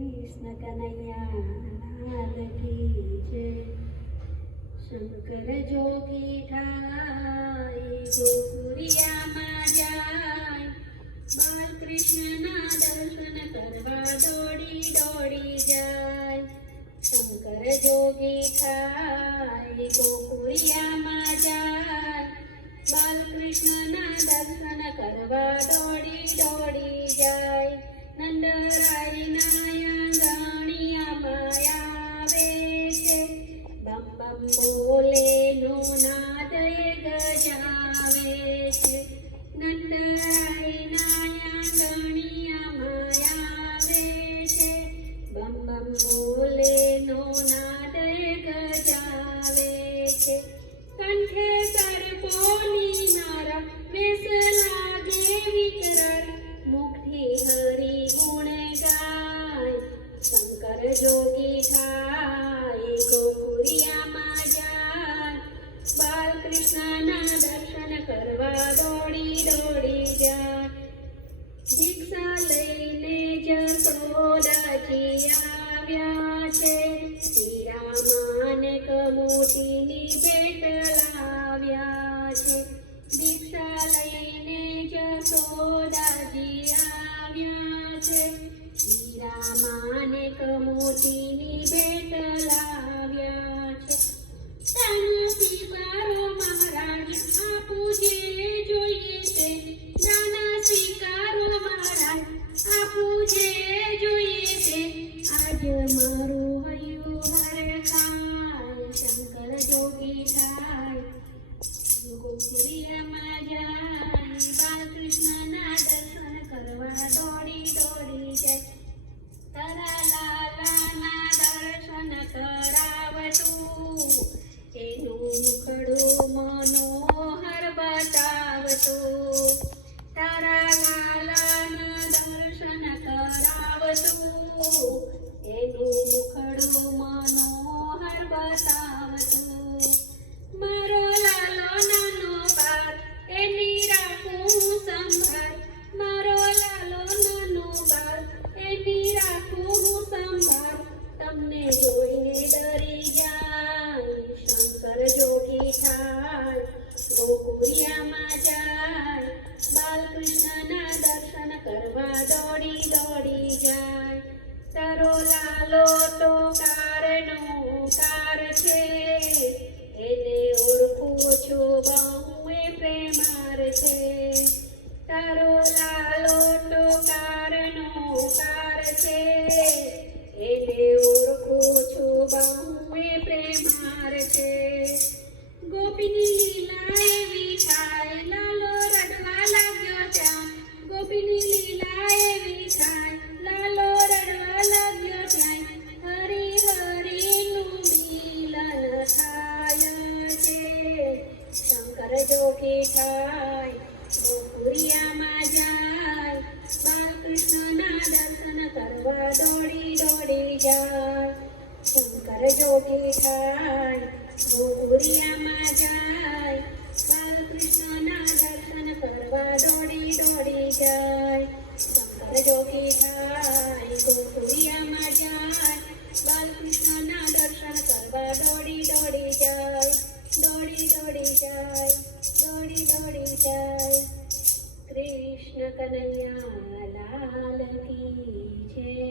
કૃષ્ણ કનૈયા લાલ કી જય. શંકર જોગી ઠાય ગોકુળિયામાં જાય, બાલકૃષ્ણના દર્શન કરવા દોડી દોડી જાય. શંકર જોગી ઠાય ગોકુળિયામાં જાય, બાલકૃષ્ણના દર્શન કરવા દોડી દોડી જાય. નંદરાયના આંગણિયામાં આવે છે, બમ બમ બોલે નો નાદ ગજાવે છે. નંદરાયના આંગણિયામાં આવે છે, બમ બમ બોલે નો નાદ ગજાવે છે. કંઠે સર્પોની મારા વેશ લાગે વિકરાળ, મુખથી હરિ ગુણ ગાય. શંકર જોગી ઠાય ગોકુળિયામાં જાય, બાલકૃષ્ણના દર્શન કરવા દોડી દોડી જાય. દીક્ષા લઈને જશોદાજી આવ્યા છે, શ્રીરામાને કમોટીની ભેટ લાવ્યા છે. દીક્ષા લઈને જશોદાજી આવ્યા છે, શ્રીરામાને કમોટીની ભેટ લાવ્યા છે. દાન સ્વીકારો મહારાજ આપું જે જોઈએ તે, દાન સ્વીકારો મહારાજ આપું જે જોઈએ તે. આજ મારું હૈયું હર ખાય, શંકર જોગી ઠાય ગોકુળિયામાં જાય, બાલકૃષ્ણના દર્શન કરવા દોડી દોડી જાય. તારા લાલાના દર્શન કરાવતું, એનું મુખડું મનોહર બતાવતું. તારા લાલાના દર્શન કરાવતું, એનું મુખડું મનોહર બતાવતું. મારો લાલો નાનો બાળ, એની રાખું સંભાળ. મારો લાલો નાનો બાળ, એની રાખું સંભાળ. તમને જોઈને ડરી જાય, શંકર જોગી ઠાય ગોકુળિયામાં જાય, બાલકૃષ્ણના દર્શન કરવા દોડી દોડી જાય. તારો લાલો તો કારનો કાર છે, એને ઓળખું છું બહુ એ પ્રેમાર છે. તારો લાલો તો કારનો કાર છે, એને ઓળખું છું બહુ એ પ્રેમાર છે. ગોપીની લીલા એવી થાય, લાલો રડવા લાગ્યો ત્યાં. ગોપીની લીલા એવી થાય, લાલો રડવા લાગ્યો ત્યાં. હરી હરીનું મિલન થાય છે, શંકર જોગી ઠાય ગોકુળિયામાં જાય, બાલકૃષ્ણના દર્શન કરવા દોડી દોડી જાય. શંકર જોગી ઠાય ગોકુળિયામાં જાય, બાલકૃષ્ણના દર્શન કરવા દોડી દોડી જાય. શંકર જોગી ઠાય ગોકુળિયામાં જાય, બાલકૃષ્ણના દર્શન કરવા દોડી દોડી જાય. દોડી દોડી જાય, દોડી દોડી જાય. કૃષ્ણ કનૈયા લાલ કી જય.